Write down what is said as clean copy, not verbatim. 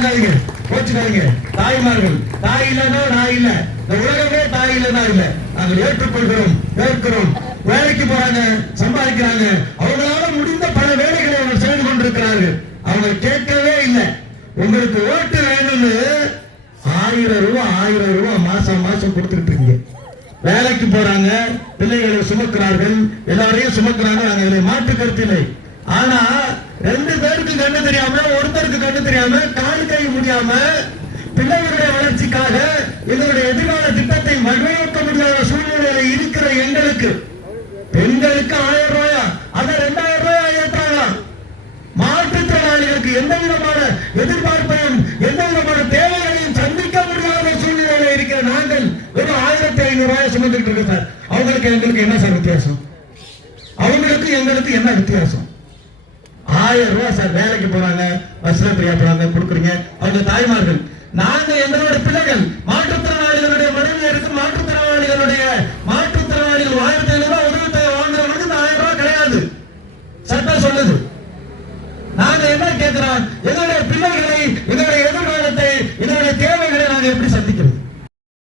இருக்காதீங்க, கோச்சுக்காதீங்க. தாய்மார்கள், தாய் இல்லைன்னா நான் இல்ல, இந்த உலகமே தாய் இல்லைன்னா இல்ல. நாங்கள் ஏற்றுக்கொள்கிறோம், ஏற்கிறோம். வேலைக்கு போறாங்க, சம்பாதிக்கிறாங்க, அவங்களால முடிந்த பல வேலைகளை அவங்க செய்து கொண்டிருக்கிறார்கள். அவங்க கேட்கவே இல்லை. உங்களுக்கு ஓட்டு வேணும்னு 1000 ரூபாய் மாசம் மாசம் கொடுத்துட்டு இருக்கீங்க. வேலைக்கு போறாங்க, பிள்ளைகளை சுமக்கிறார்கள், எல்லாரையும் சுமக்கிறாங்க. நாங்கள் மாற்று கருத்து இல்லை. ஆனா 2 பேருக்கு கண்ணு தெரியாம, ஒருத்தருக்கு கண்ணு தெரியாம, கால் கை முடியாம, பிள்ளைகளுடைய வளர்ச்சிக்காக இதனுடைய எதிர்கால திட்டத்தை வடிவமைக்க முடியாத சூழ்நிலையில இருக்கிற எங்களுக்கு, பெண்களுக்கு 1000 ரூபாயா, அதை 2000 ரூபாய் ஏற்றாங்களாம். மாற்றுத்திறனாளிகளுக்கு எந்த விதமான எதிர்பார்ப்பையும் எந்த விதமான தேவைகளையும் சந்திக்க முடியாத சூழ்நிலையில இருக்கிற நாங்கள் வெறும் 1500 ரூபாய் சுமந்துட்டு இருக்கோம் சார். அவங்களுக்கு எங்களுக்கு என்ன சார் வித்தியாசம்? அவங்களுக்கு எங்களுக்கு என்ன வித்தியாசம்? 1000 ரூபாய் சார். வேலைக்கு போறாங்க, பஸ்ல ஃப்ரீயா போறாங்க, கொடுக்குறீங்க. அவங்க தாய்மார்கள். நாங்க எங்களோட பிள்ளைகள் மாற்றுத்திறனாளி